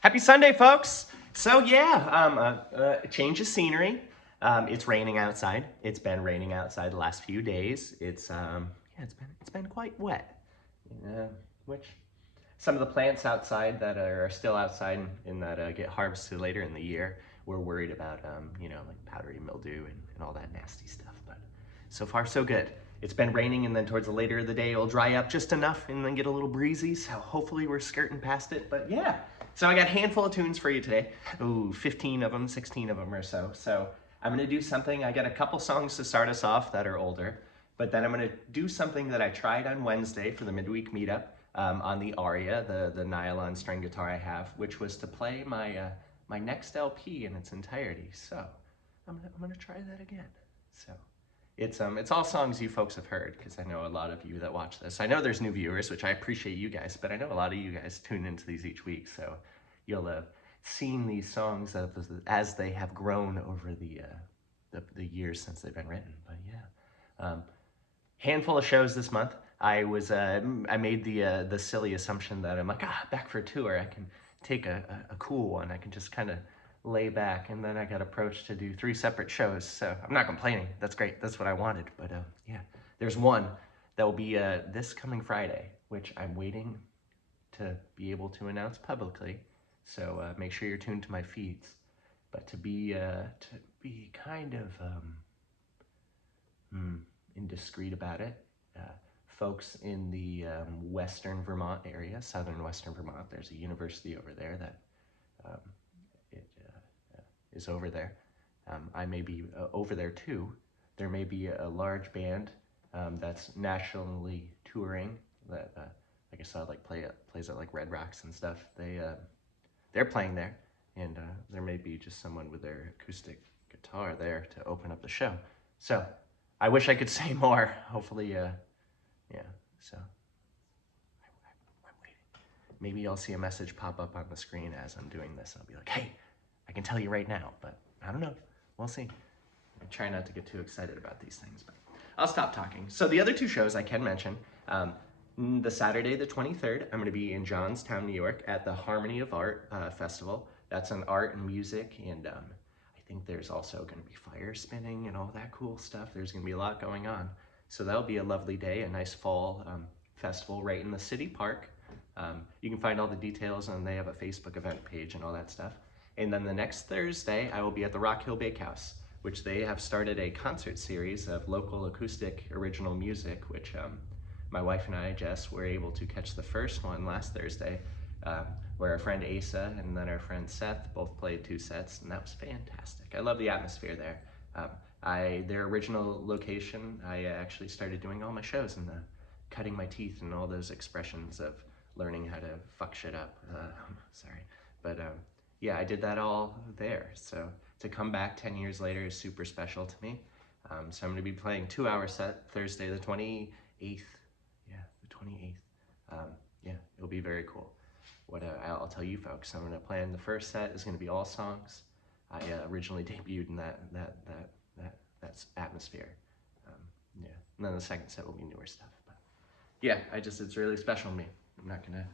Happy Sunday, folks. So a change of scenery. It's raining outside. It's been raining outside the last few days. It's been quite wet. Which some of the plants outside that are still outside and that get harvested later in the year, we're worried about like powdery mildew and all that nasty stuff. But so far so good. It's been raining, and then towards the later of the day it'll dry up just enough and then get a little breezy, so hopefully we're skirting past it. But yeah, so I got a handful of tunes for you today. Ooh, 15 of them, 16 of them or so. So I'm gonna do something. I got a couple songs to start us off that are older, but then I'm gonna do something that I tried on Wednesday for the midweek meetup on the Aria, the nylon string guitar I have, which was to play my next LP in its entirety. So I'm gonna try that again. So it's all songs you folks have heard, because I know a lot of you that watch this. I know there's new viewers, which I appreciate you guys, but I know a lot of you guys tune into these each week, so you'll have seen these songs as they have grown over the years since they've been written. But yeah, handful of shows this month. I made the silly assumption that I'm like, back for a tour, I can take a cool one. I can just kind of lay back, and then I got approached to do 3 separate shows, so I'm not complaining. That's great. That's what I wanted. But yeah, there's one that will be this coming Friday, which I'm waiting to be able to announce publicly. So make sure you're tuned to my feeds. But to be kind of indiscreet about it, folks in the western Vermont area, southern western Vermont, there's a university over there that is over there. I may be over there too. There may be a large band that's nationally touring that like I saw plays at like Red Rocks and stuff. They're playing there, and there may be just someone with their acoustic guitar there to open up the show. So I wish I could say more. Hopefully, yeah. So I'm waiting. Maybe I'll see a message pop up on the screen as I'm doing this. I'll be like, hey, I can tell you right now, but I don't know. We'll see. I try not to get too excited about these things, but I'll stop talking. So the other 2 shows I can mention, the Saturday the 23rd, I'm going to be in Johnstown, New York at the Harmony of Art Festival. That's an art and music, and I think there's also going to be fire spinning and all that cool stuff. There's going to be a lot going on. So that'll be a lovely day, a nice fall festival right in the city park. You can find all the details, and they have a Facebook event page and all that stuff. And then the next Thursday, I will be at the Rock Hill Bakehouse, which they have started a concert series of local acoustic original music, which my wife and I, Jess, were able to catch the first one last Thursday, where our friend Asa and then our friend Seth both played 2 sets, and that was fantastic. I love the atmosphere there. Their original location, I actually started doing all my shows and cutting my teeth and all those expressions of learning how to fuck shit up. Sorry, but yeah, I did that all there. So to come back 10 years later is super special to me. So I'm going to be playing 2-hour set Thursday the 28th. Yeah, the 28th. Yeah, it'll be very cool. What I'll tell you folks, I'm going to plan the first set is going to be all songs I originally debuted in that atmosphere. Yeah, and then the second set will be newer stuff. But yeah, it's really special to me. I'm not gonna.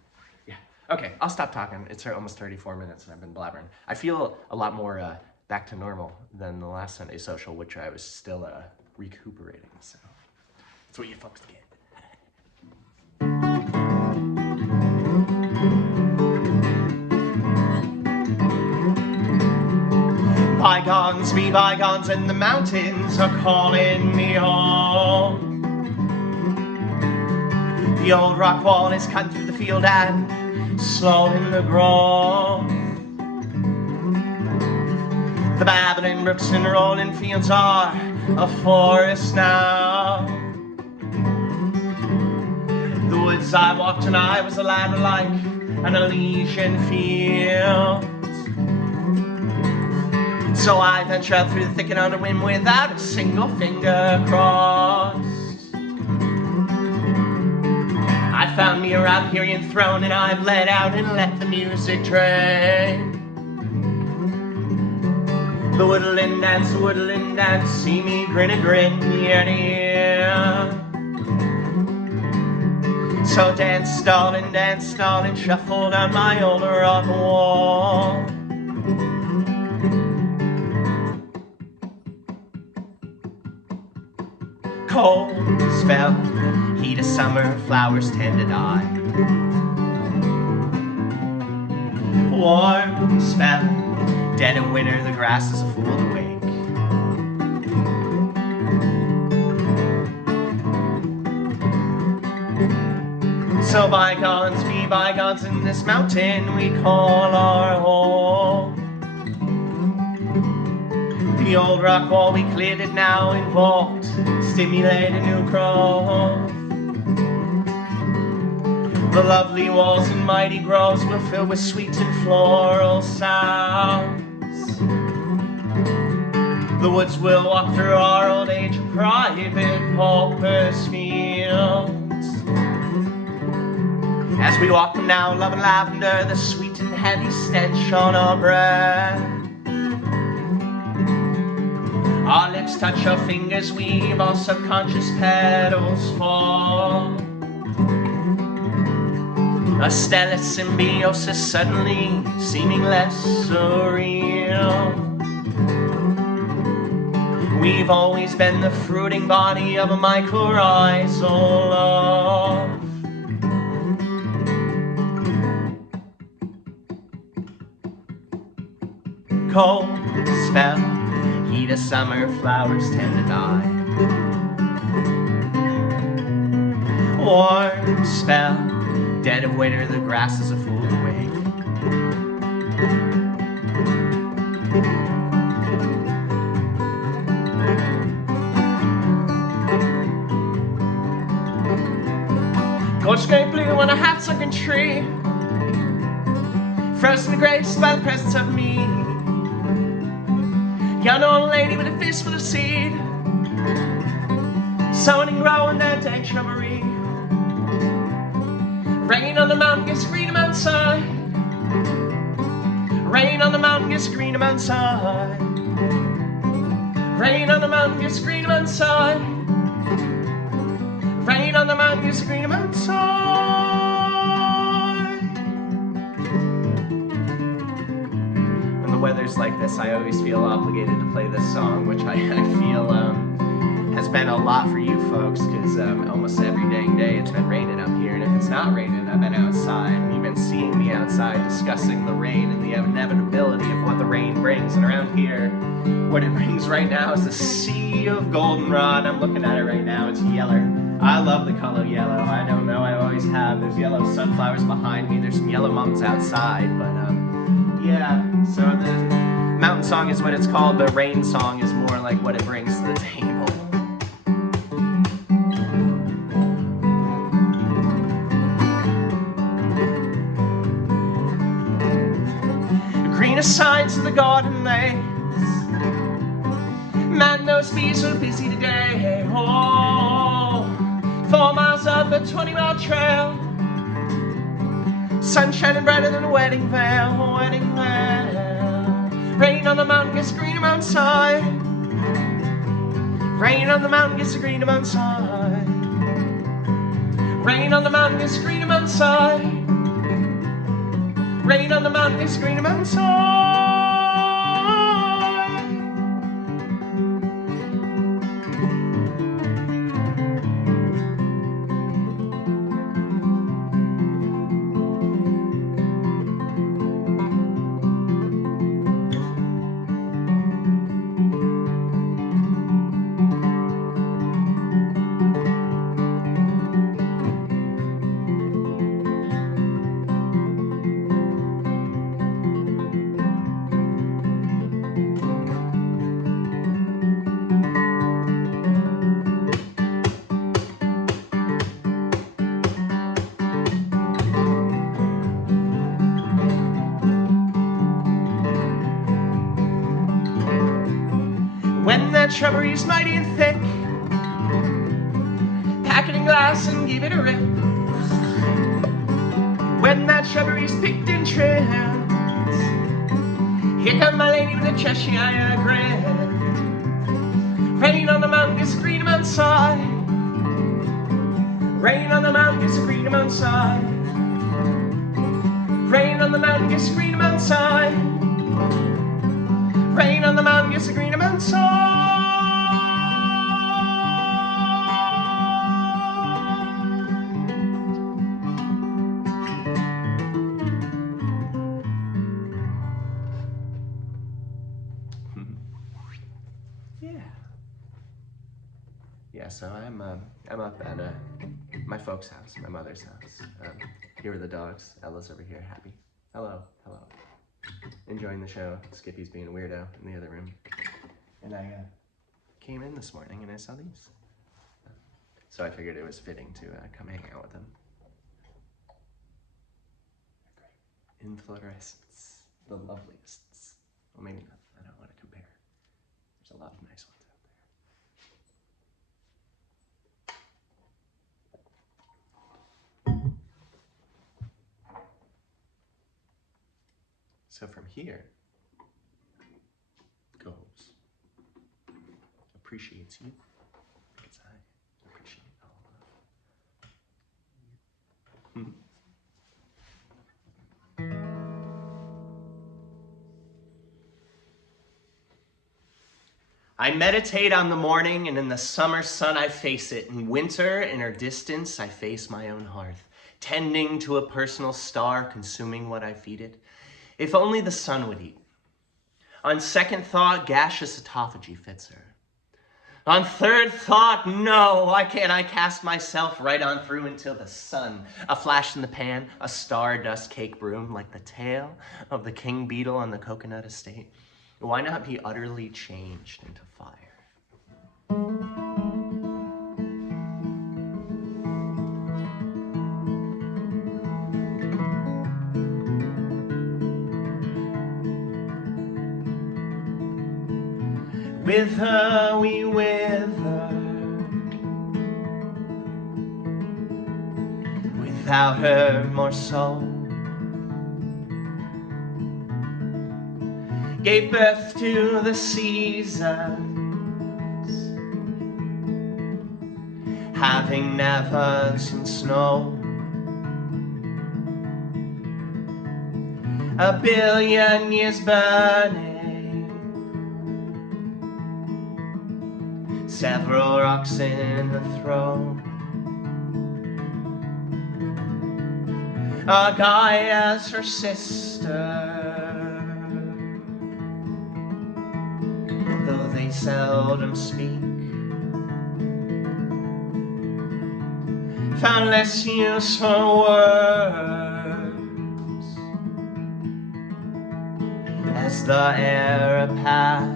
Yeah. Okay, I'll stop talking. It's almost 34 minutes and I've been blabbering. I feel a lot more back to normal than the last Sunday social, which I was still recuperating. So that's what you folks get. Bygones be bygones, and the mountains are calling me home. The old rock wall is cut through the field and slowing the growth. The babbling brooks and rolling fields are a forest now. The woods I walked when I was a lad like an Elysian field. So I venture through the thicket on a whim without a single finger crossed. I found me a Valkyrian throne, and I've let out and let the music drain. The woodland dance, see me grin a grin ear to ear. So dance, darling, shuffle down my old rock wall. Cold spell, heat of summer, flowers tend to die. Warm spell, dead of winter, the grass is a fool to wake. So bygones be bygones, in this mountain we call our home. The old rock wall we cleared it now invoked, stimulated new growth. The lovely walls and mighty groves will fill with sweet and floral sounds. The woods will walk through our old age, private paupers' fields. As we walk them now, love and lavender, the sweet and heavy stench on our breath. Our lips touch, our fingers weave, our subconscious petals fall. A stellar symbiosis suddenly seeming less surreal. We've always been the fruiting body of a mycorrhizal love. Cold spell, heat of summer, flowers tend to die. Warm spell, dead of winter, the grass is a fool to wake. Gold straight blue on a half-sunken tree, frozen grapes by the presence of me. Young old lady with a fistful of seed, sowing and growing that dank shrubbery. Rain on the mountain gets green outside. Rain on the mountain gets green outside. Rain on the mountain gets green outside. Rain on the mountain gets green outside. When the weather's like this, I always feel obligated to play this song, which I feel has been a lot for you folks, because almost every dang day it's been raining up here, and if it's not raining, I've been outside, and you've been seeing me outside discussing the rain and the inevitability of what the rain brings. And around here, what it brings right now is a sea of goldenrod. I'm looking at it right now, it's yellow. I love the color yellow. I don't know, I always have. There's yellow sunflowers behind me, there's some yellow mums outside, but yeah, so the mountain song is what it's called, but rain song is more like what it brings to the table. Greenest signs of the garden lays, man, those bees are busy today. Oh, 4 miles up a 20-mile trail, sun shining brighter than a wedding veil, a wedding veil. Rain on the mountain gets green outside. Rain on the mountain gets green outside. Rain on the mountain gets green outside. Rain on the mountain gets green outside. When that shrubbery's mighty and thick, pack it in glass and give it a rip. When that shrubbery's picked and trimmed, here come my lady with a Cheshire grin. Rain on the mountain gets green outside. Rain on the mountain gets green outside. Rain on the mountain gets green outside. Rain on the mountain gets green outside. Yeah, so I'm up at my folks' house, my mother's house. Here are the dogs. Ella's over here, happy. Hello, hello. Enjoying the show. Skippy's being a weirdo in the other room. And I came in this morning and I saw these. So I figured it was fitting to come hang out with them. They're great. Inflorescence, the loveliest. Well, maybe not. I don't want to compare. There's a lot of nice ones out there. So from here goes appreciates you because I appreciate all of you. I meditate on the morning, and in the summer sun I face it. In winter, in her distance, I face my own hearth, tending to a personal star, consuming what I feed it. If only the sun would eat. On second thought, gaseous autophagy fits her. On third thought, no, why can't I cast myself right on through until the sun? A flash in the pan, a stardust cake broom, like the tail of the king beetle on the coconut estate. Why not be utterly changed into fire? With her we wither, without her more so. Gave birth to the seasons, having never seen snow. A billion years burning, several rocks in the throat. A Gaia's her sister, though they seldom speak. Found less use for words as the era passed.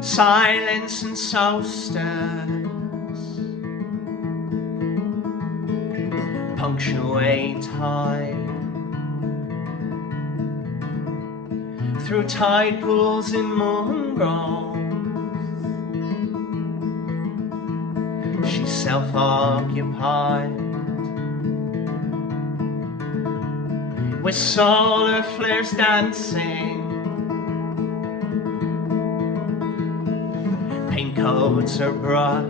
Silence and solstice punctuate time. Through tide pools in moon growth, she's self-occupied, with solar flares dancing. Paint coats her brush,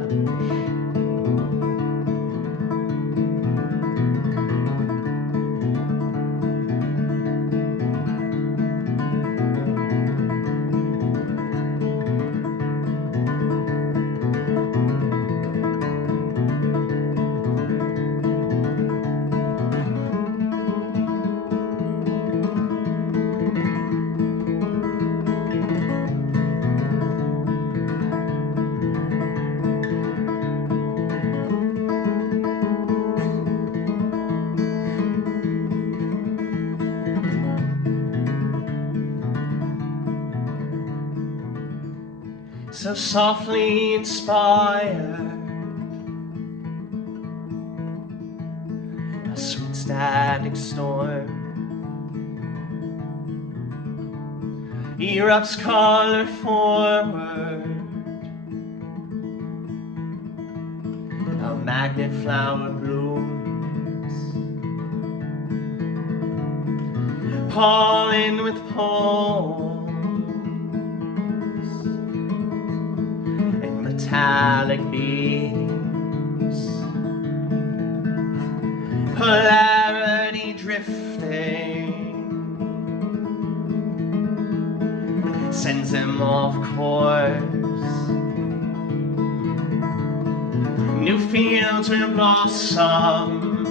so softly inspired. A sweet static storm erupts color forward. A magnet flower blooms, pollen with polls, metallic beams, polarity drifting, sends them off course. New fields will blossom,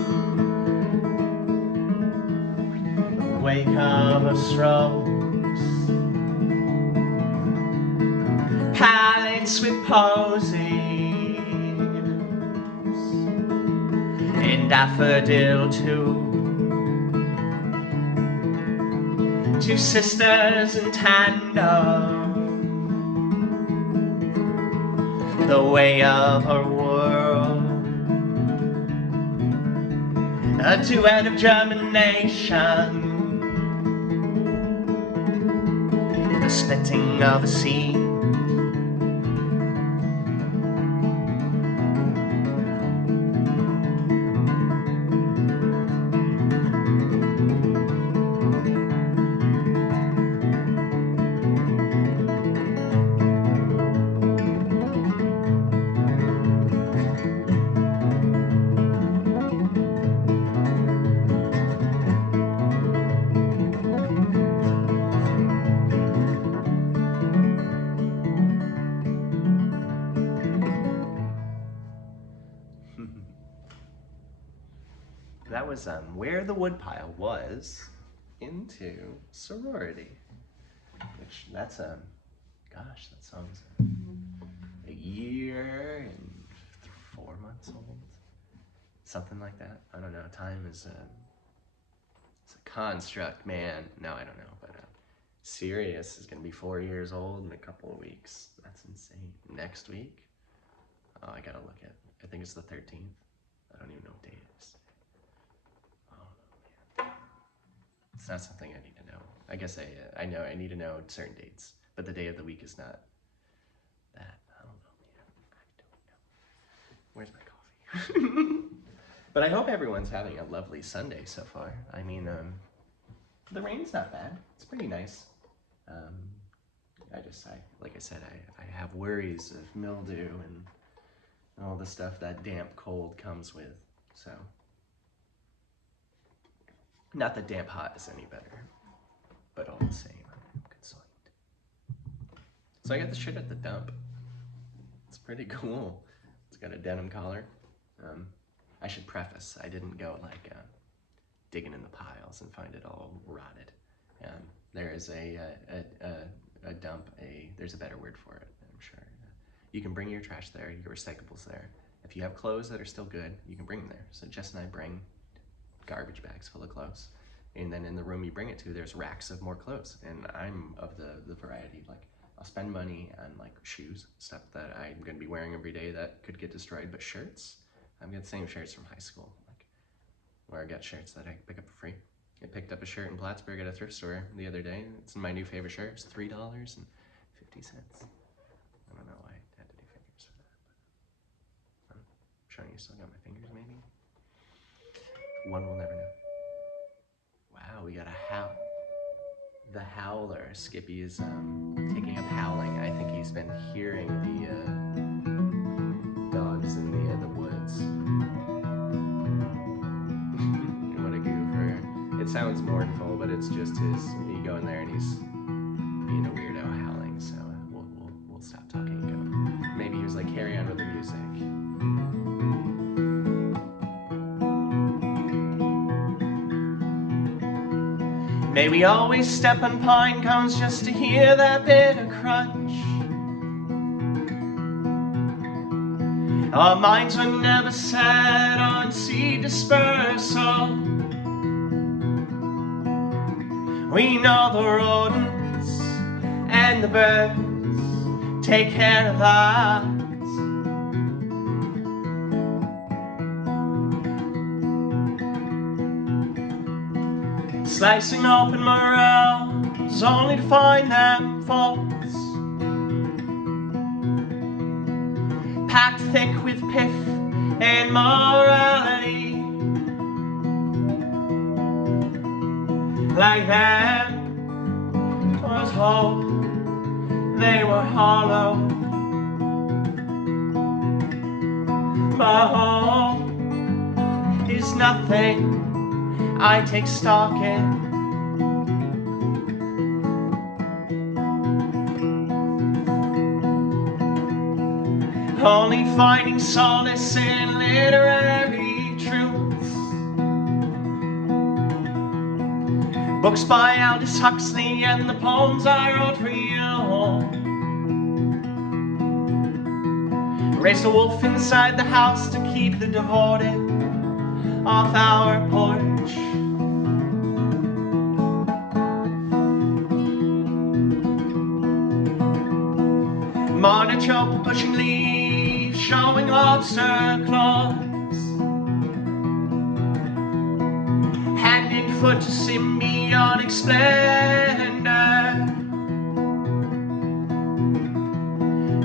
wake up of strokes, nights with posies in daffodil too. Two sisters in tandem, the way of her world. A duet of germination, the splitting of a seed. That was Where the Woodpile Was into Sorority, which that's gosh, that song's a year and 4 months old, something like that. I don't know. Time is it's a construct, man. No, I don't know, but Sirius is gonna be 4 years old in a couple of weeks. That's insane. Next week, oh, I gotta look at. I think it's the 13th. I don't even know what day it is. It's not something I need to know. I guess I know I need to know certain dates, but the day of the week is not that. I don't know, man. I don't know. Where's my coffee? But I hope everyone's having a lovely Sunday so far. I mean, the rain's not bad. It's pretty nice. Like I said, I have worries of mildew and all the stuff that damp cold comes with, so. Not that damp hot is any better, but all the same, I'm consoled. So I got this shirt at the dump. It's pretty cool. It's got a denim collar. I should preface, I didn't go like digging in the piles and find it all rotted. There is a dump, there's a better word for it, I'm sure. You can bring your trash there, your recyclables there. If you have clothes that are still good, you can bring them there. So Jess and I bring garbage bags full of clothes, and then in the room you bring it to, there's racks of more clothes. And I'm of the variety, like I'll spend money on like shoes, stuff that I'm gonna be wearing every day that could get destroyed, but shirts, I've got the same shirts from high school, like where I got shirts that I pick up for free. I picked up a shirt in Plattsburgh at a thrift store the other day. It's my new favorite shirt. It's $3.50. I don't know why I had to do fingers for that, but I'm showing you still got my fingers maybe. One will never know. Wow, we got the howler. Skippy is taking up howling. I think he's been hearing the dogs in the woods. What a goofer. It sounds mournful, but it's just his ego in there, and he's being a weirdo howling, so we'll stop talking and go. Maybe he was like, carry on with the music. May we always step on pine cones just to hear that bitter crunch. Our minds were never set on seed dispersal. We know the rodents and the birds take care of us. Slicing open morels only to find them false, packed thick with pith and morality. Like them was whole, they were hollow, but whole is nothing I take stock in. Only finding solace in literary truths. Books by Aldous Huxley and the poems I wrote for you. raised a wolf inside the house to keep the devoted off our porch. Artichoke pushing leaves, showing lobster claws. Hand and foot symbiotic splendor.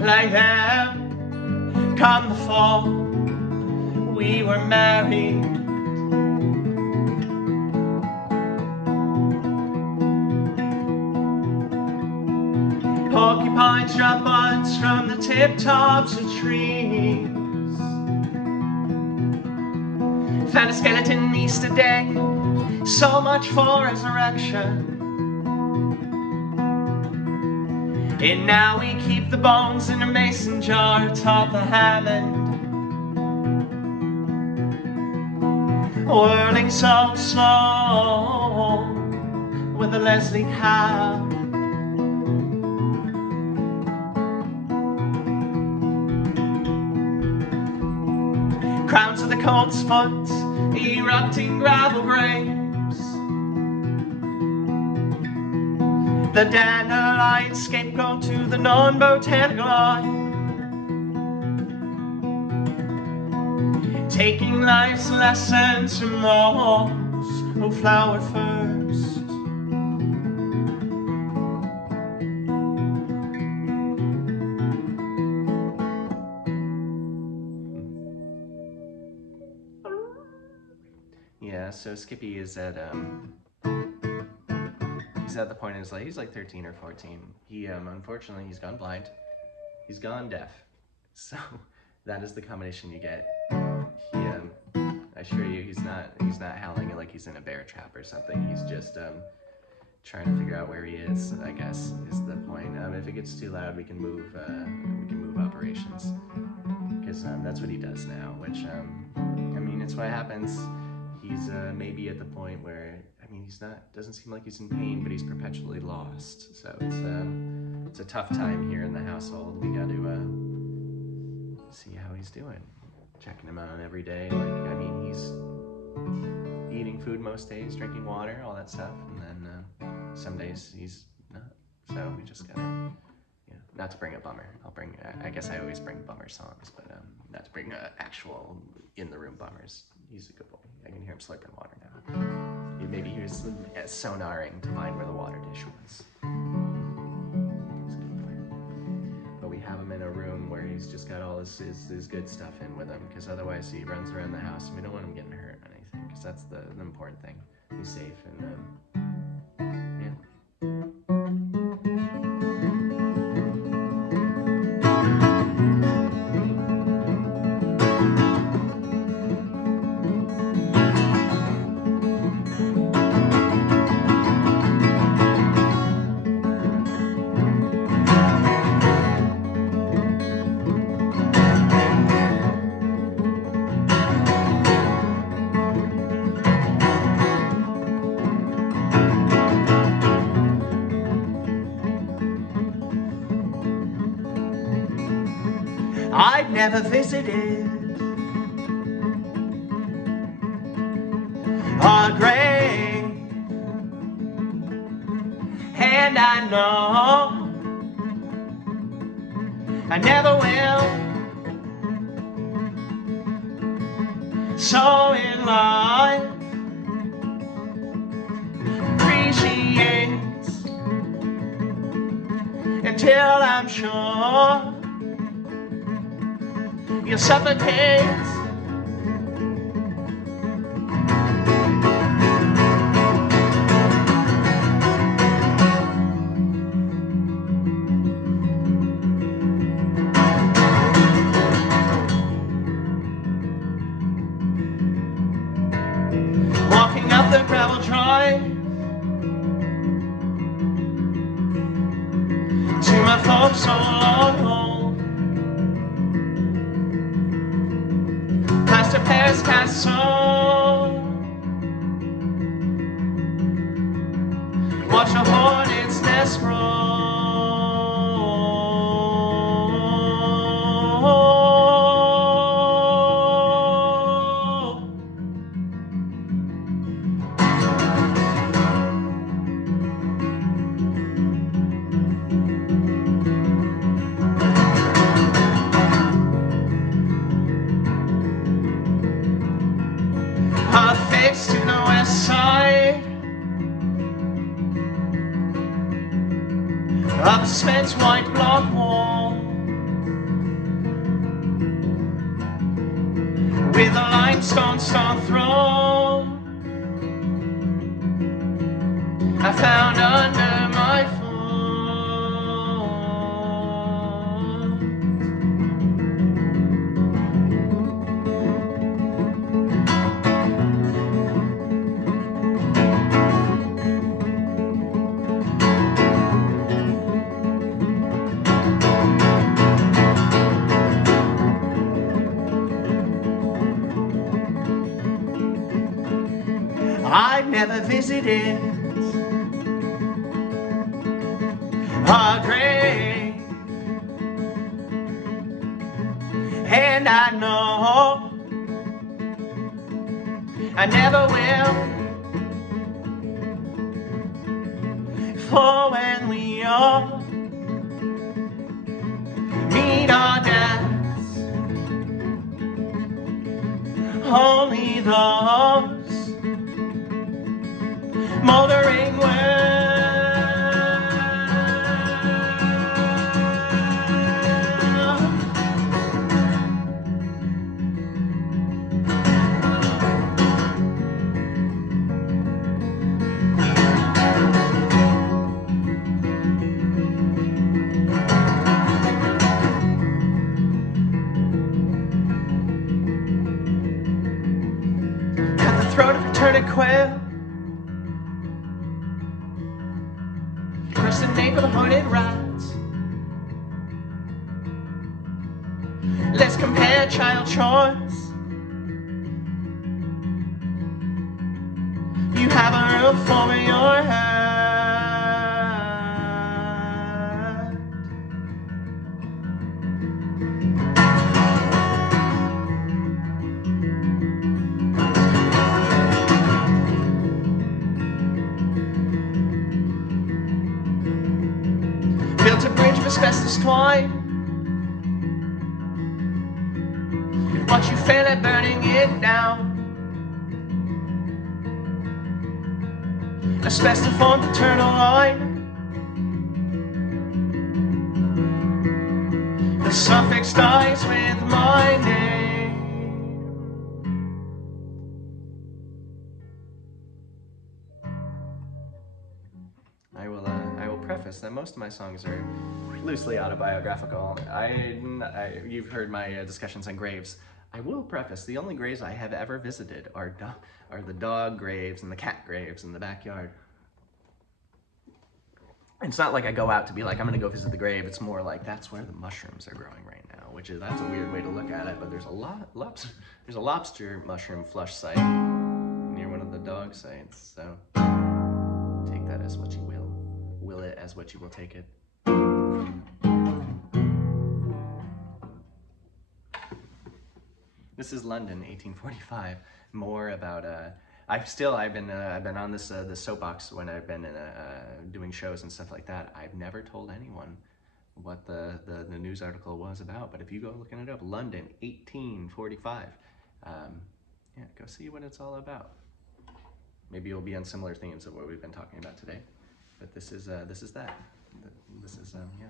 Like them, come the fall, we were married. Porcupines drop buds from the tip-tops of trees. Found a skeleton Easter day, so much for resurrection. And now we keep the bones in a mason jar atop the Hammond, whirling so slow with a Leslie cow. Crowns of the colt's foot, erupting gravel graves. The dandelion scapegoat to the non-botanical eye, taking life's lessons from those who flowered first. Yeah, so Skippy is at he's at the point in his life, he's like 13 or 14. He unfortunately he's gone blind. He's gone deaf. So that is the combination you get. He I assure you he's not howling like he's in a bear trap or something. He's just trying to figure out where he is, I guess, is the point. If it gets too loud, we can move operations, because that's what he does now, which I mean, it's what happens. He's maybe at the point where, I mean, doesn't seem like he's in pain, but he's perpetually lost. So it's a tough time here in the household. We got to see how he's doing, checking him out every day. Like, I mean, he's eating food most days, drinking water, all that stuff, and then some days he's not. So we just gotta, you know, not to bring a bummer. I guess I always bring bummer songs, but not to bring actual in the room bummers. He's a good boy. I can hear him slurping water now. Maybe he was sonaring to find where the water dish was. He's a good boy. But we have him in a room where he's just got all his good stuff in with him, because otherwise he runs around the house and we don't want him getting hurt or anything, because that's the important thing. He's safe and yeah. I've never visited a grave, and I know I never will. So in life, appreciate until I'm sure you suffocate. Walking up the gravel drive to my folks old home. Past Paris Castle, watch a hornet's nest roll. of the cement white block wall, with a limestone stone throne I found under my foot. I've never visited a grave, and I know I never will, for when we all meet our deaths, only those moldering words cut the throat of a turnip quail, crush the nape of a hooded rat. Let's compare child choice. You have a roof over your head. Built a bridge of asbestos twine. Watch you fail at burning it down. Asbestos formed the eternal line. The suffix dies with my name. I will preface that most of my songs are loosely autobiographical. You've heard my discussions on graves. I will preface, the only graves I have ever visited are the dog graves and the cat graves in the backyard. It's not like I go out to be like, I'm gonna go visit the grave. It's more like, that's where the mushrooms are growing right now, that's a weird way to look at it, but there's a lobster mushroom flush site near one of the dog sites, so take that as what you will it as what you will take it. This is London, 1845. More about I've been on this soapbox when I've been doing shows and stuff like that. I've never told anyone what the news article was about, but if you go looking it up, London, 1845. Yeah, go see what it's all about. Maybe you'll be on similar themes of what we've been talking about today, but this is that. This is yeah.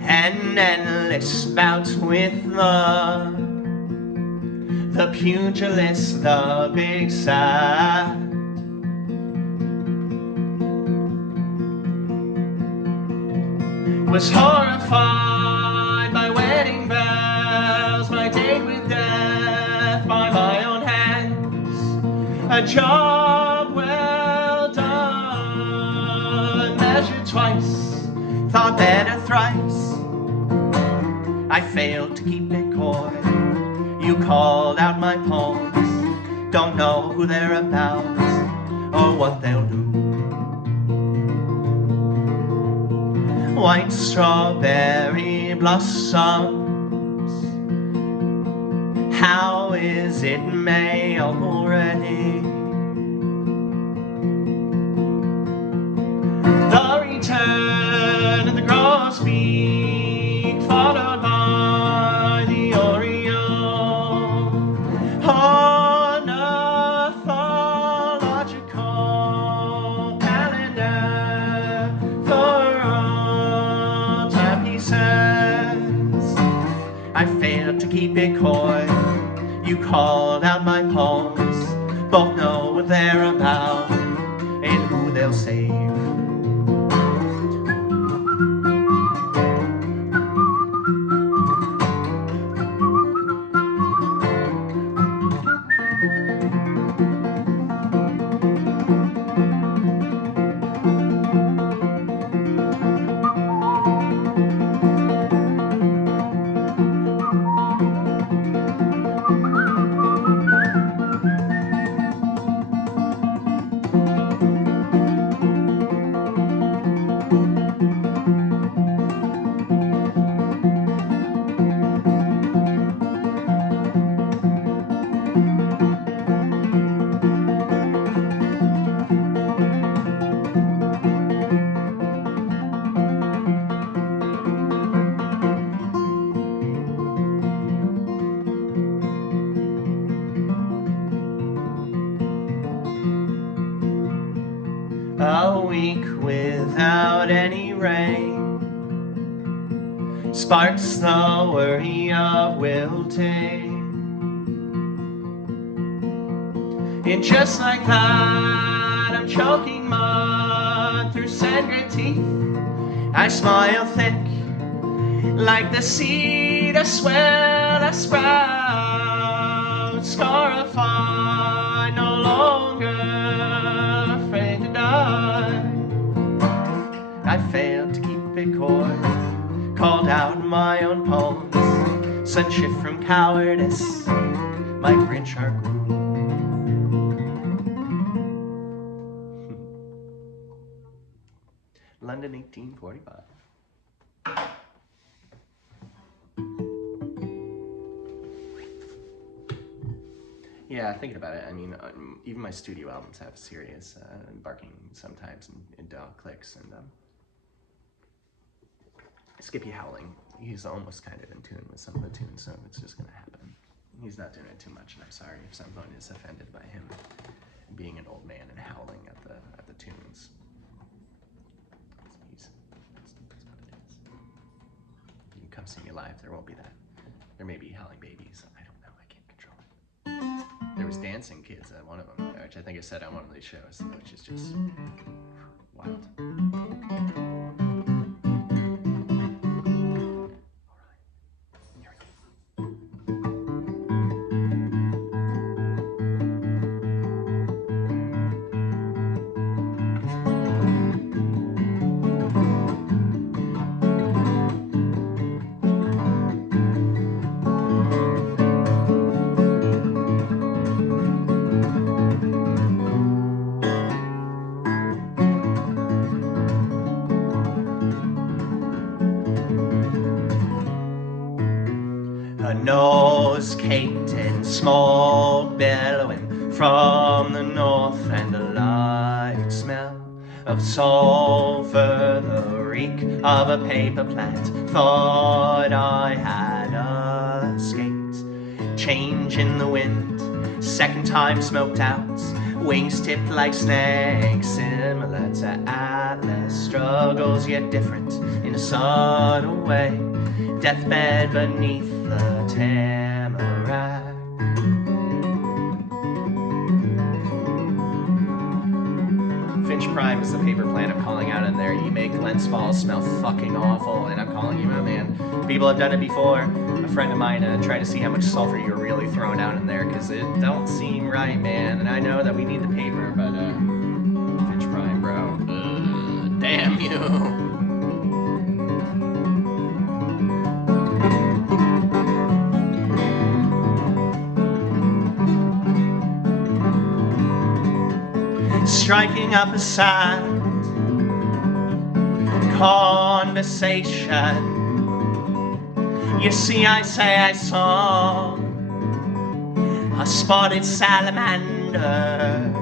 An endless bout with the pugilist, the big sad, was horrified by wedding bells, my date with death by my own hands, a job well done, measured twice, thought better thrice. I failed to keep it coy. You called out my poems. Don't know who they're about or what they'll do. White strawberry blossoms. How is it May already? grosbeak followed by the oriole. Ornithological calendar for all timepieces. I failed to keep it coy. You called out my poems. Both know what they're about and who they'll save. A week without any rain sparks the worry of wilting. And just like that, I'm choking mud through sangre teeth. I smile thick like the seed I swear I sprout. Scarified, no longer afraid to die. I failed to keep it coy, called out my own poems, sent shift from cowardice, my grin shark wound. London, 1845. Yeah, thinking about it, I mean, even my studio albums have serious barking sometimes and dog clicks, and Skippy howling. He's almost kind of in tune with some of the tunes, so it's just gonna happen. He's not doing it too much, and I'm sorry if someone is offended by him being an old man and howling at the tunes. That's what it is. You can come see me live. There won't be that. There may be howling babies. I don't know. I can't control it. There was dancing kids at one of them, which I think I said on one of these shows, which is just wild. A nose caked in smoke billowing from the north, and a light smell of sulfur, the reek of a paper plant. Thought I had escaped. Change in the wind, second time smoked out, wings tipped like snakes, similar to Atlas. Struggles yet different in a subtle way. Deathbed beneath the tamarack. Finch Prime is the paper plant I'm calling out in there. You make Glens Falls smell fucking awful, and I'm calling you out, man. People have done it before. A friend of mine tried to see how much sulfur you're really throwing out in there, because it don't seem right, man. And I know that we need the paper, but Finch Prime, bro. Damn you. Striking up a sad conversation. You see, I say I saw a spotted salamander.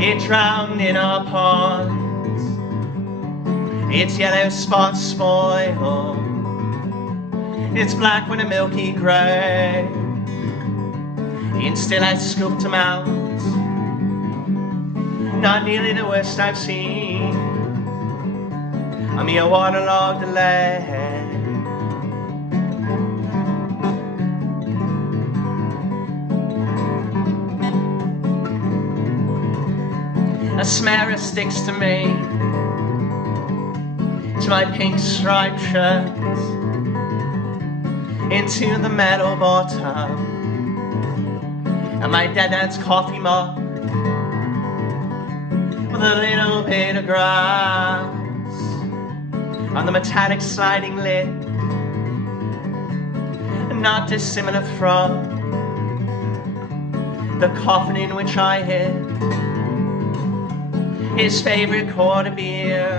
It drowned in a pond. Its yellow spots spoil, it's black with a milky grey. And still I scooped them out, not nearly the worst I've seen. A mere waterlogged leg. A smear sticks to me, to my pink striped shirt, into the metal bottom, and my dad's coffee mug, with a little bit of grass on the metallic sliding lid, not dissimilar from the coffin in which I hid his favorite quart of beer,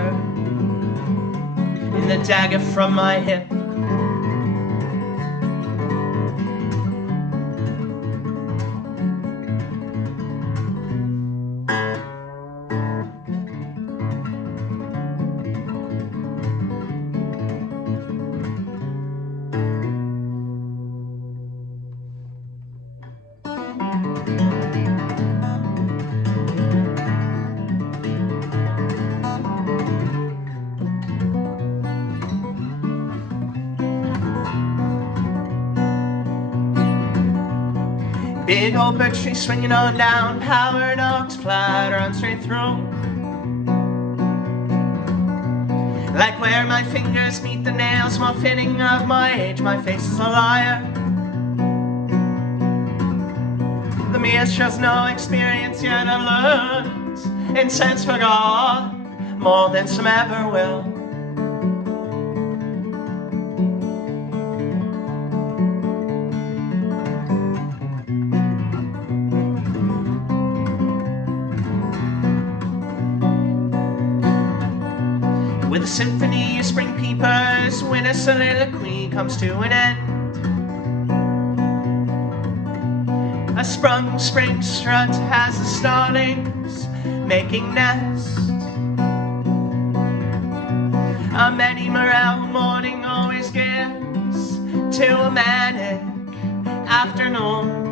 in the dagger from my hip. Big old birch tree swinging on down, powered ox flat run straight through. Like where my fingers meet the nails, more fitting of my age, my face is a liar. The mere shows no experience yet I've learned, and since forgot more than some ever will. With a symphony of spring peepers, when a soliloquy comes to an end, a sprung spring strut has the starlings making nest. A many morale morning always gives to a manic afternoon.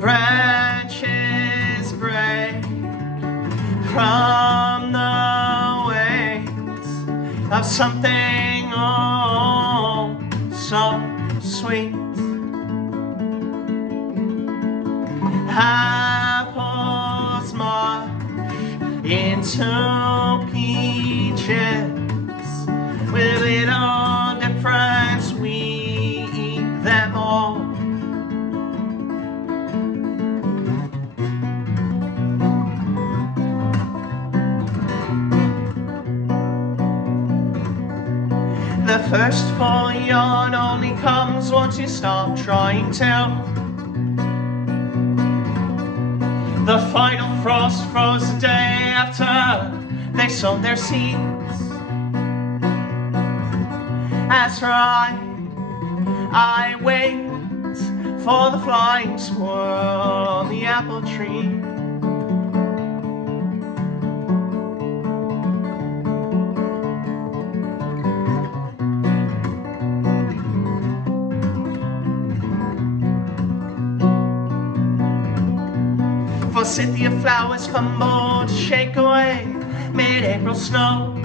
Branches break from the weight of something oh so sweet. Apples march into peaches, with little difference we eat them all. The first full yawn only comes once you stop trying to. The final frost froze the day after they sowed their seeds. As for I wait for the flying squirrel on the apple tree. Forsythia flowers fumble to shake away mid-April snow.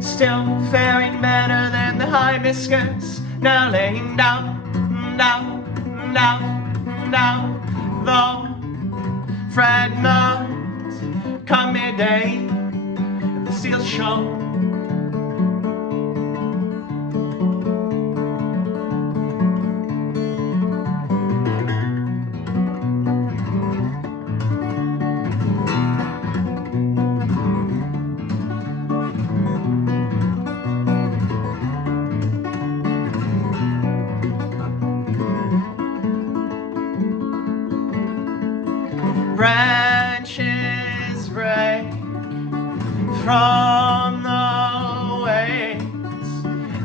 Still faring better than the hibiscus, now laying down, though fret not, come midday, the steel show.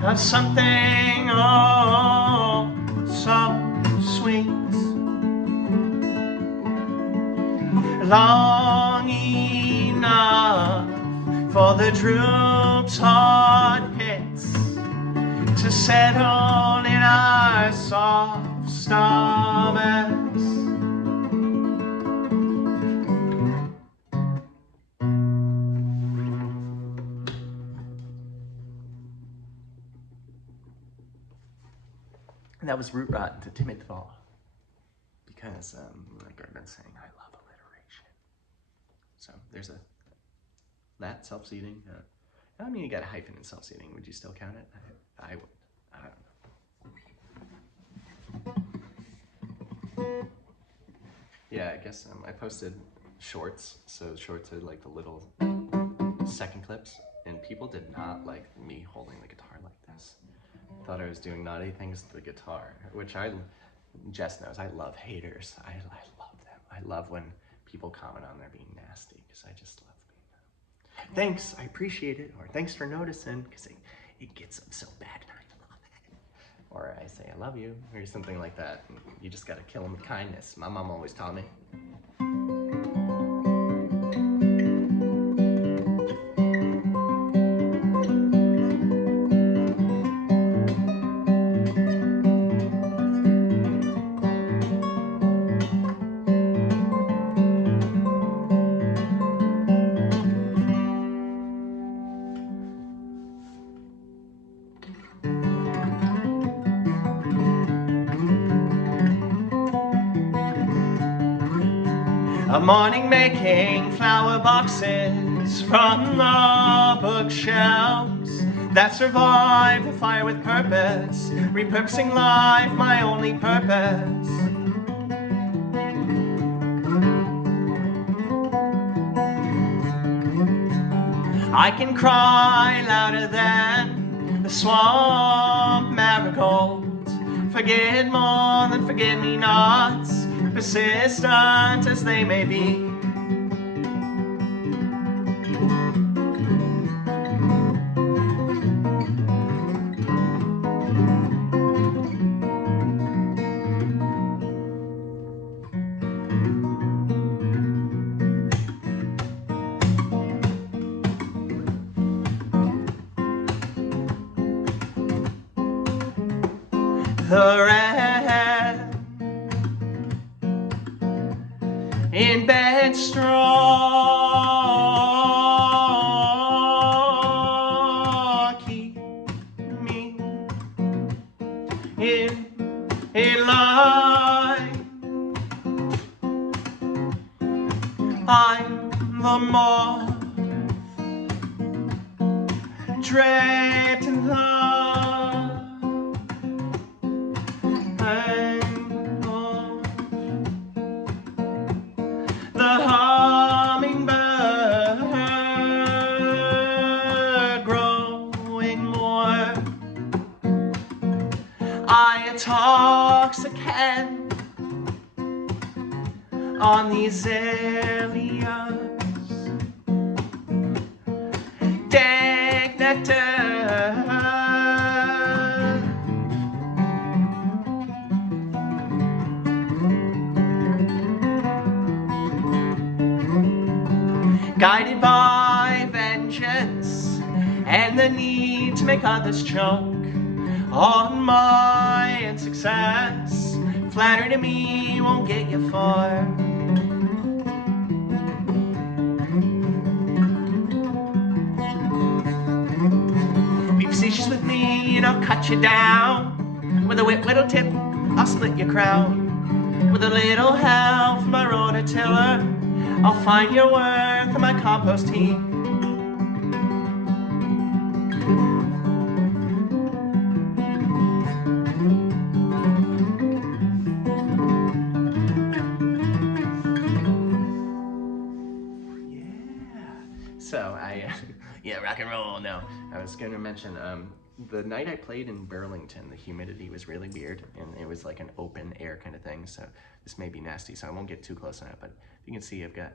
of something oh so sweet, long enough for the droop's hard hits to settle in our soft stomachs. And that was root rot to timid thaw, because like I've been saying, I love alliteration. So there's that self-seeding. I mean, you got a hyphen in self-seeding. Would you still count it? I would. I don't know. Yeah, I guess I posted shorts. So shorts are like the little second clips, and people did not like me holding the guitar like this. Thought I was doing naughty things to the guitar, which Jess knows, I love haters. I love them. I love when people comment on their being nasty, because I just love being thanks, I appreciate it, or thanks for noticing, because it gets them so bad and I love it. Or I say I love you, or something like that. And you just gotta kill them with kindness. My mom always taught me. A morning making flower boxes from the bookshelves that survive the fire with purpose, repurposing life, my only purpose. I can cry louder than the swamp marigold, forget more than forget-me-nots, persistent as they may be. The red in bed straw keep me in line. I'm the moth draped in the hummingbird growing more. I intoxicate on these aliens, dank nectar. Guided by vengeance and the need to make others choke on my success. Flattery to me won't get you far. Be facetious with me and I'll cut you down. With a whittle tip, I'll split your crown. With a little help from my rototiller, I'll find your worth in my compost heap. So yeah, rock and roll. No, I was going to mention the night I played in Burlington, the humidity was really weird, and it was like an open air kind of thing. So this may be nasty, so I won't get too close on it. But you can see I've got,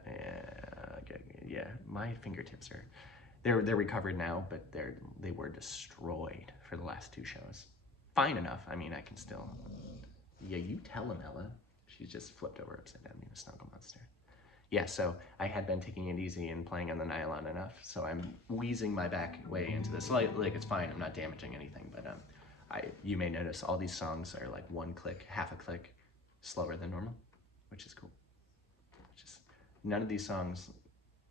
yeah, my fingertips are They're recovered now, but they were destroyed for the last 2 shows. Fine enough. I mean, I can still. Yeah, you tell him, Ella. She's just flipped over upside down, a snuggle monster. Yeah, so I had been taking it easy and playing on the nylon enough, so I'm wheezing my back way into this. Like it's fine. I'm not damaging anything, but you may notice all these songs are like 1 click, half a click slower than normal, which is cool. Just none of these songs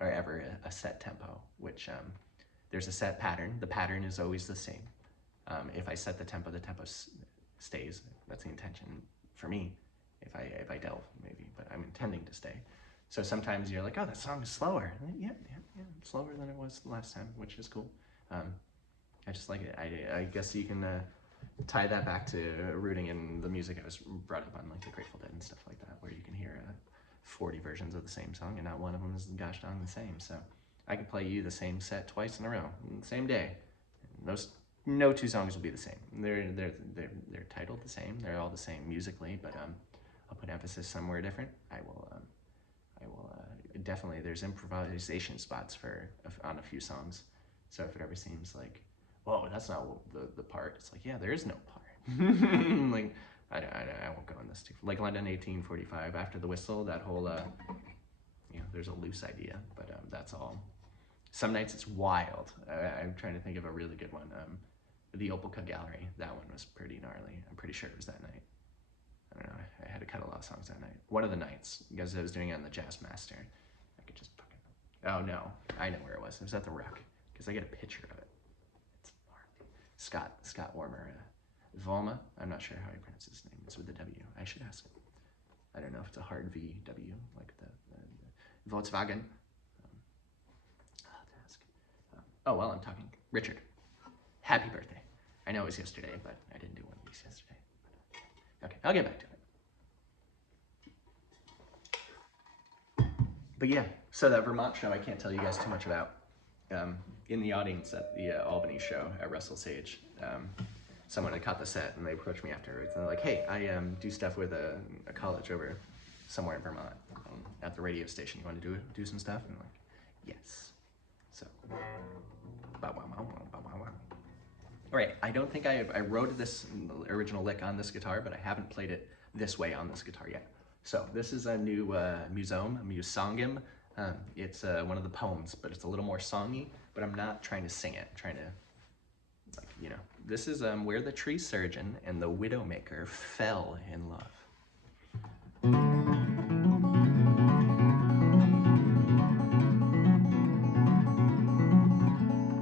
are ever a set tempo, which there's a set pattern. The pattern is always the same. If I set the tempo stays. That's the intention for me. If I delve, maybe, but I'm intending to stay. So sometimes you're like, oh, that song is slower. Yeah, slower than it was last time, which is cool. I just like it. I guess you can tie that back to rooting in the music I was brought up on, like the Grateful Dead and stuff like that, where you can hear 40 versions of the same song, and not one of them is gosh darn the same. So I can play you the same set twice in a row, the same day. No 2 songs will be the same. They're titled the same. They're all the same musically, but I'll put emphasis somewhere different. I will definitely. There's improvisation spots on a few songs. So if it ever seems like, whoa, that's not the part, it's like, yeah, there is no part. Like I won't go on this too. Like London 1845, after the whistle, that whole there's a loose idea, but that's all. Some nights it's wild. I'm trying to think of a really good one. The Opelka Gallery, that one was pretty gnarly. I'm pretty sure it was that night. I don't know, I had to cut a lot of songs that night. One of the nights, because I was doing it on the Jazz Master, I could just fucking, oh no, I know where it was. It was at the Rock, because I get a picture of it. It's gnarly. Scott Warmer, Volma, I'm not sure how he pronounces his name. It's with the W. I should ask him. I don't know if it's a hard V, W, like the Volkswagen. I'll have to ask. Oh, well, I'm talking. Richard, happy birthday. I know it was yesterday, but I didn't do one of these yesterday. Okay, I'll get back to it. But yeah, so that Vermont show, I can't tell you guys too much about. In the audience at the Albany show at Russell Sage, someone had caught the set and they approached me afterwards and they're like, hey, I do stuff with a college over somewhere in Vermont at the radio station. You want to do some stuff? And I'm like, yes. So, all right, I don't think I wrote this original lick on this guitar, but I haven't played it this way on this guitar yet. So this is a new musongum. It's one of the poems, but it's a little more songy, but I'm not trying to sing it. I'm trying to, this is where the tree surgeon and the widowmaker fell in love.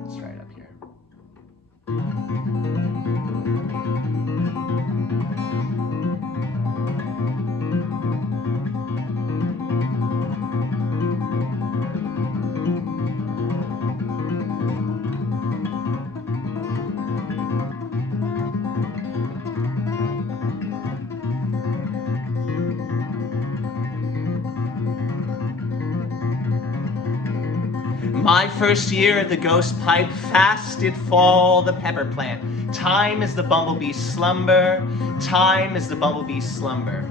Let's try it up here. My first year at the ghost pipe, fast did fall the pepper plant. Time is the bumblebee's slumber, time is the bumblebee's slumber.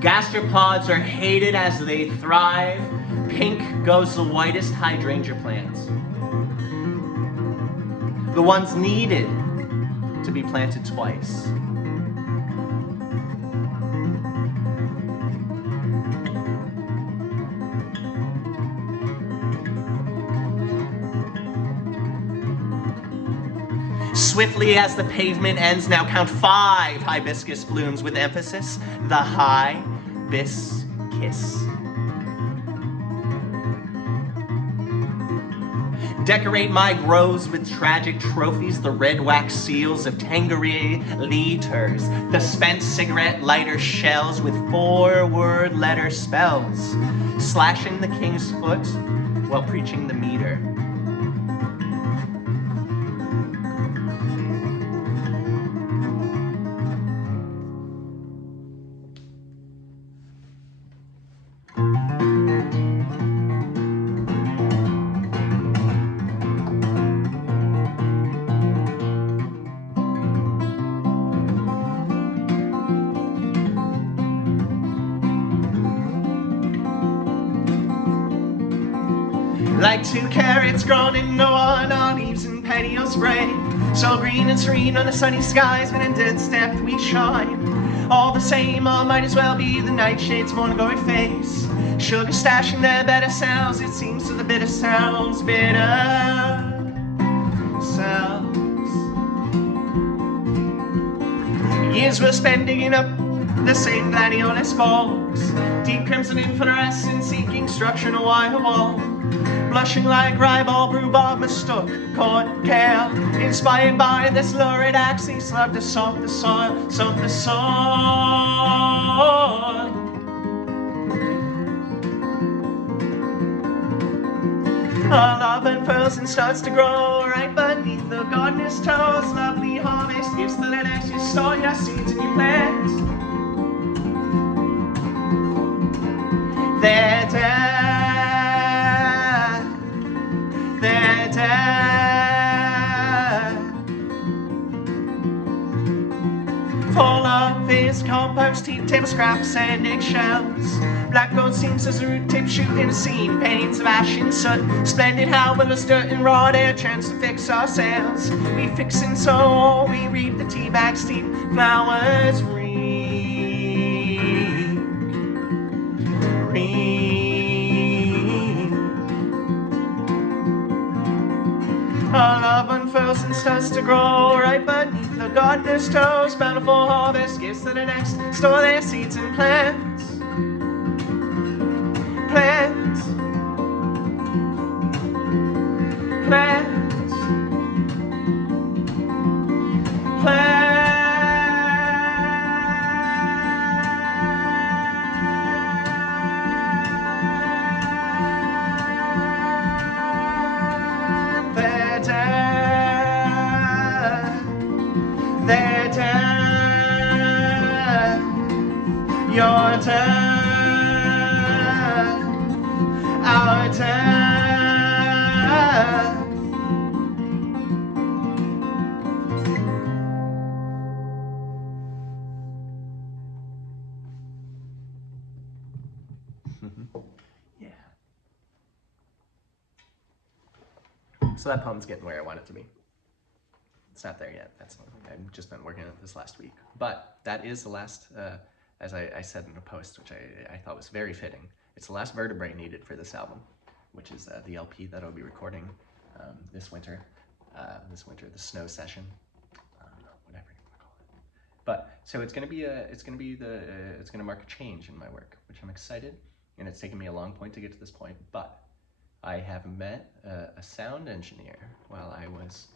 Gastropods are hated as they thrive. Pink goes the whitest hydrangea plants. The ones needed to be planted twice. Swiftly as the pavement ends, now count 5 hibiscus blooms with emphasis, the hibiscus. Decorate my groves with tragic trophies, the red wax seals of Tangeray liters, the spent cigarette lighter shells with 4-word letter spells, slashing the king's foot while preaching the meter. like 2 carrots grown into one, all leaves and petioles spray. So green and serene on the sunny skies, but in dead depth we shine. All the same, all might as well be the nightshade's monogory face. Sugar stashing their better selves, it seems to the bitter selves, bitter selves. Years were spent digging up the same gladiolus bogs, deep crimson inflorescent, seeking structure in a wire wall. Blushing like ribald, rhubarb, mistook, corn, kale, inspired by this lurid axe, he slugged to salt the soil, salt the soil. All love unfurls and starts to grow right beneath the gardener's toes. Lovely harvest gives to the next. You sow your seeds and you plant. They're dead. They're dead. Full of his compost heap, table scraps and eggshells. Black gold seams as a root tip shooting a scene, panes of ash and soot. Splendid how with us dirt and raw air chance to fix our sails. We fix and sew, we reap the tea bag steep, flowers reek, reek. Our love unfurls and starts to grow right beneath the gardener's toes. Bountiful harvest gives to the next, store their seeds and plants. Plants, plants, plants. They're dead. They're dead. You're dead. Our death. Yeah. So that poem's getting where I want it to be. It's not there yet. That's not, I've just been working on it this last week. But that is the last, as I said in a post, which I thought was very fitting. It's the last vertebrae needed for this album, which is the LP that I'll be recording this winter. The snow session, whatever you want to call it. But so it's gonna mark a change in my work, which I'm excited. And it's taken me a long point to get to this point, but I have met a sound engineer while I was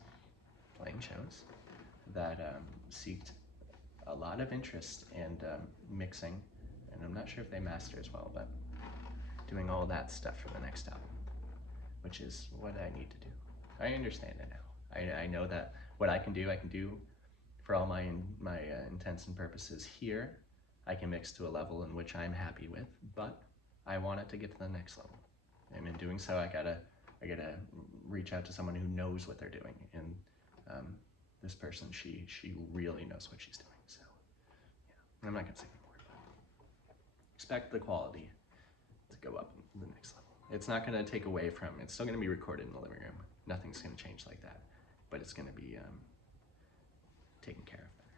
playing shows that seeked a lot of interest in mixing, and I'm not sure if they master as well, but doing all that stuff for the next album, which is what I need to do. I understand it now. I know that what I can do for all my intents and purposes here. I can mix to a level in which I'm happy with, but I want it to get to the next level. And in doing so, I gotta reach out to someone who knows what they're doing. And this person, she really knows what she's doing. So yeah, I'm not gonna say more about it. Expect the quality to go up in the next level. It's not gonna take away from, it's still gonna be recorded in the living room. Nothing's gonna change like that, but it's gonna be taken care of better.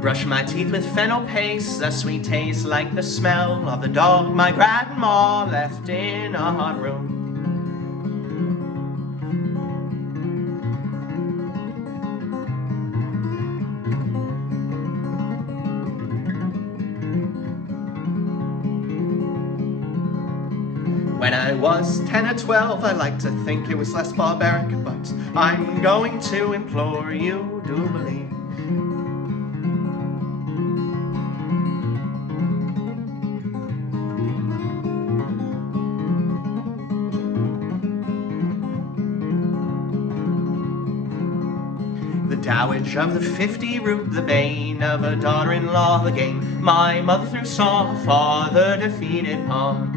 Brush my teeth with fennel paste, a sweet taste like the smell of the dog my grandma left in a hot room. When I was 10 or 12, I like to think it was less barbaric, but I'm going to implore you to believe. The dowage of the 50 root, the bane of a daughter-in-law, the game my mother through saw, father defeated pawn.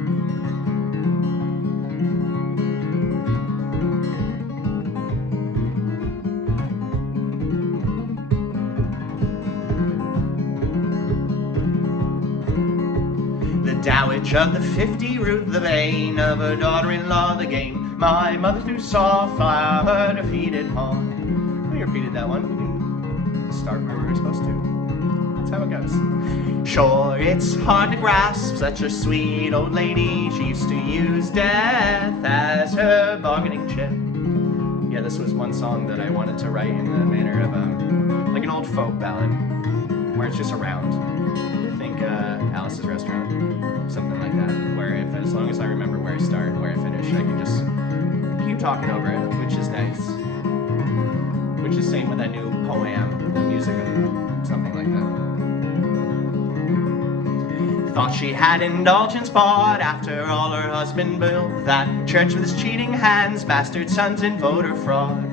Dowager of the 50 ruled the vein of her daughter-in-law the game. My mother threw soft fire her defeated pawn. We repeated that one. We didn't start where we were supposed to. That's how it goes. Sure, it's hard to grasp such a sweet old lady. She used to use death as her bargaining chip. Yeah, this was one song that I wanted to write in the manner of like an old folk ballad, where it's just around. Think Alice's Restaurant, something like that, where if as long as I remember where I start and where I finish, I can just keep talking over it, which is nice. Which is same with that new poem, the music of something like that. Thought she had indulgence bought after all her husband built that church with his cheating hands, bastard sons and voter fraud.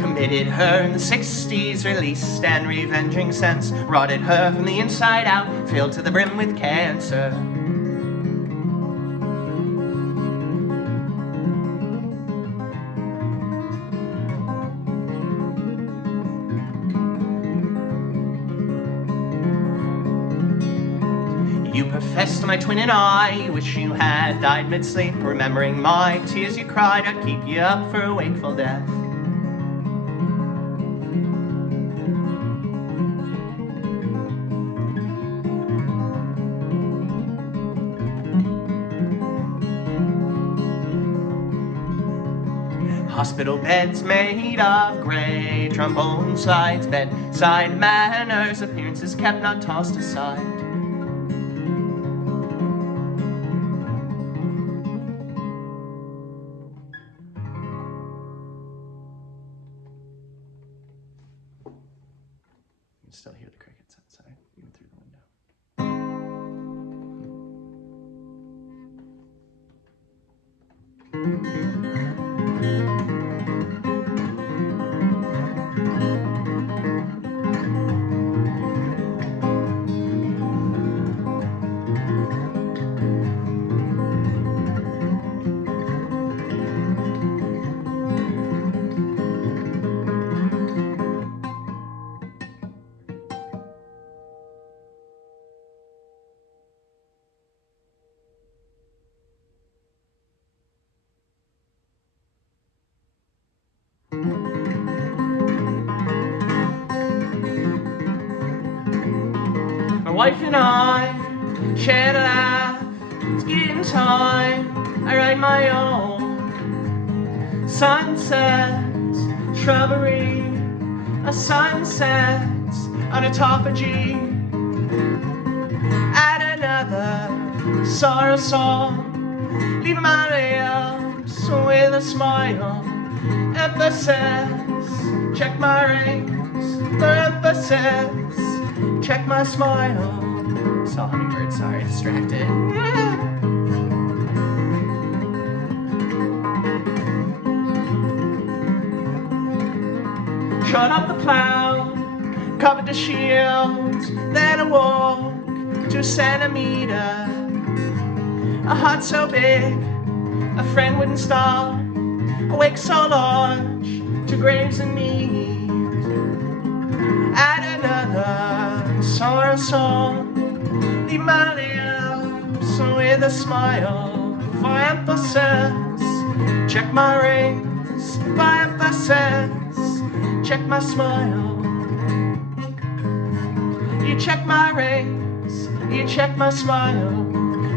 Committed her in the 60s, released and revenging sense, rotted her from the inside out, filled to the brim with cancer. You professed to my twin and I, wish you had died mid-sleep, remembering my tears you cried, I'd keep you up for a wakeful death. Hospital beds made of grey, trombone sides, bedside manners, appearances kept, not tossed aside. You can still hear the crickets outside, even through the window. My wife and I shared a laugh, it's getting time, I write my own. Sunsets, shrubbery, a sunset on a autophagy. Add another sorrow song, leave my lips with a smile. Emphasis, check my rings for emphasis. Check my smile. Saw hummingbird, sorry, distracted. Shut up the plow, covered the shields, then awoke to a centimeter. A heart so big, a friend wouldn't stop. A wake so large, to graves in need. Add another sorrow song, leave my lips with a smile. For emphasis, check my rings. For emphasis, check my smile. You check my rings, you check my smile.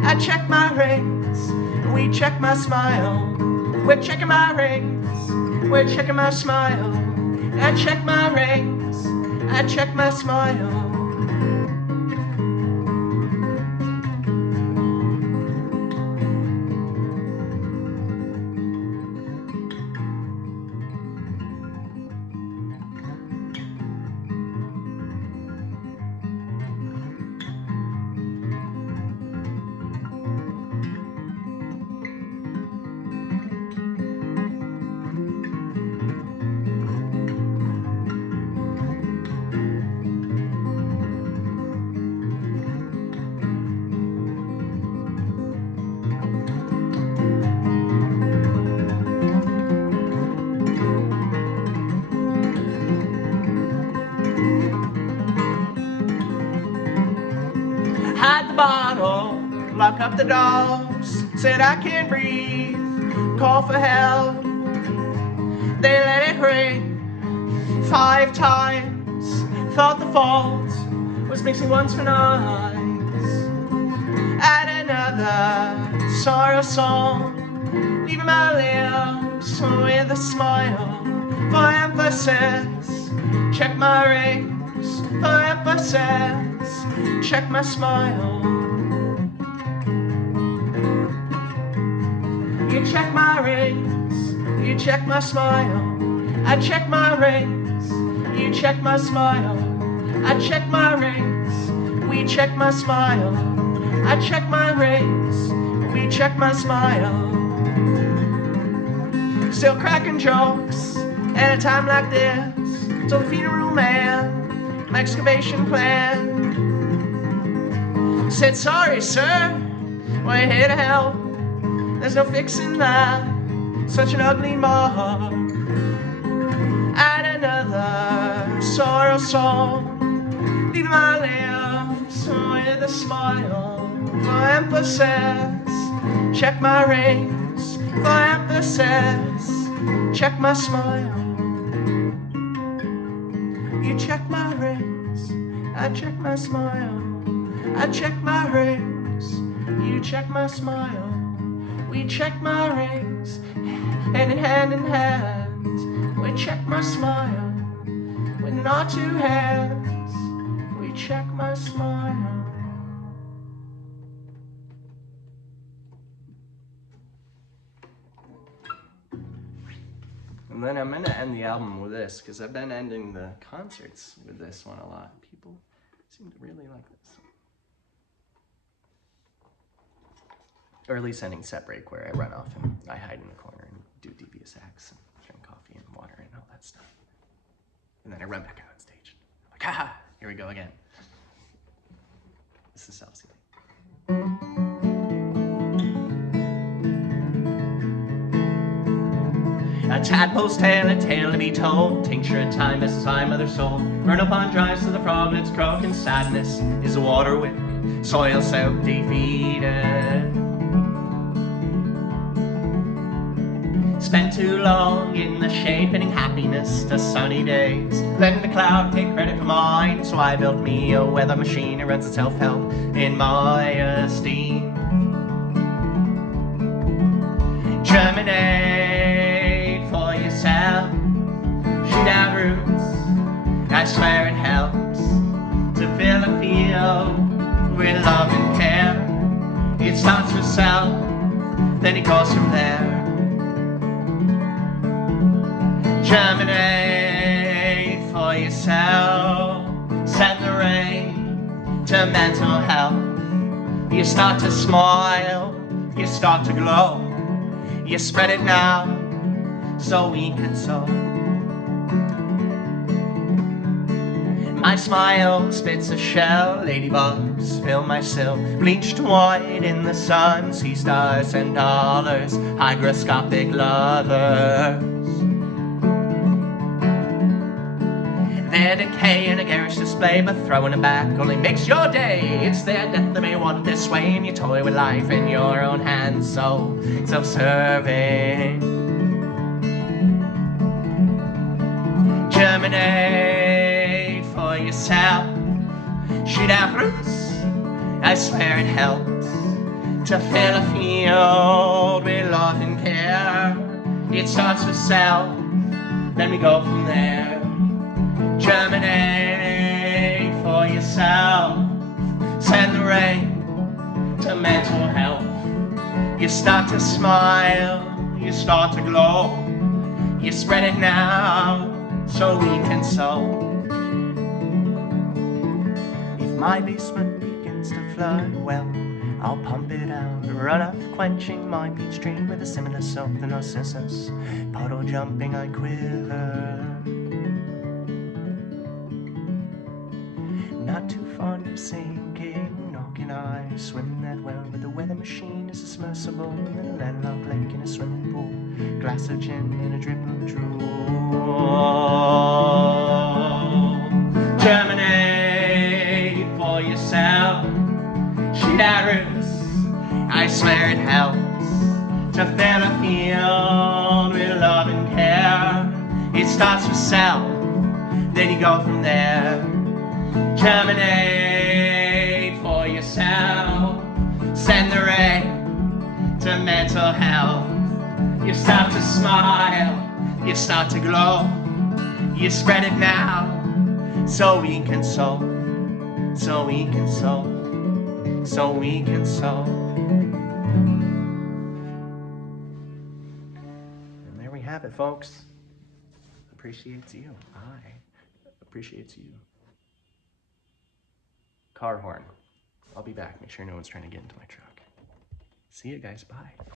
I check my rings, we check my smile. We're checking my rings, we're checking my smile. I check my rings, I check my smile. the bottle, lock up the doors, said I can't breathe, call for help. They let it ring 5 times, thought the fault was mixing once for nights. Add another sorrow song, leaving my lips with a smile. For emphasis, check my rings. For emphasis, check my smile. You check my rings, you check my smile. I check my rings, you check my smile. I check my rings, we check my smile. I check my rings, we check my smile. Still cracking jokes at a time like this. Told the funeral man my excavation plan. Said, sorry sir, we're here to help. There's no fixing that, such an ugly mark. Add another sorrow song, leaving my lips with a smile. For emphasis, check my rings. For emphasis, check my smile. You check my rings, I check my smile. I check my rings, you check my smile. We check my rings, hand in hand in hand. We check my smile, with not 2 hands. We check my smile. And then I'm gonna end the album with this, because I've been ending the concerts with this one a lot. People seem to really like this. Or at least ending Set Break, where I run off and I hide in the corner and do devious acts and drink coffee and water and all that stuff. And then I run back out on stage. I'm like, haha, here we go again. This is self-seating. A tadpole's tale, a tale to be told. Tincture of time messes my mother's soul. Burn upon drives to the froglets croak, and sadness is a water wick, soil soaked, defeated. Spent too long in the shade, pinning happiness to sunny days. Letting the cloud take credit for mine, so I built me a weather machine. It runs itself help in my esteem. Germinate for yourself, shoot out roots. I swear it helps to fill a field with love and care. It starts with self, then it goes from there. Germinate for yourself, send the rain to mental health. You start to smile, you start to glow. You spread it now, so we can sow. My smile spits a shell, ladybugs fill my sill. Bleached white in the sun, sea stars and dollars, hygroscopic lovers. Their decay in a garish display, but throwing it back only makes your day. It's their death that may want it this way, and you toy with life in your own hands, so self-serving. Germinate for yourself, shoot out roots. I swear it helps to fill a field with love and care. It starts with self, then we go from there. Germinate for yourself, send the rain to mental health. You start to smile, you start to glow. You spread it now, so we can sow. If my basement begins to flood, well, I'll pump it out, run off, quenching my peach stream with a similar soap to Narcissus. Puddle jumping, I quiver. Not too fond of sinking, nor can I swim that well. But the weather machine is a submersible in a landlocked lake in a swimming pool. Glass of gin in a drip of drool. Germinate for yourself, shatters. I swear it helps to fill a field with love and care. It starts with self, then you go from there. Germinate for yourself. Send the rain to mental health. You start to smile, you start to glow. You spread it now, so we can sow, so we can sow, so we can sow. And there we have it, folks. Appreciates you. I appreciates you. Car horn. I'll be back. Make sure no one's trying to get into my truck. See you guys. Bye.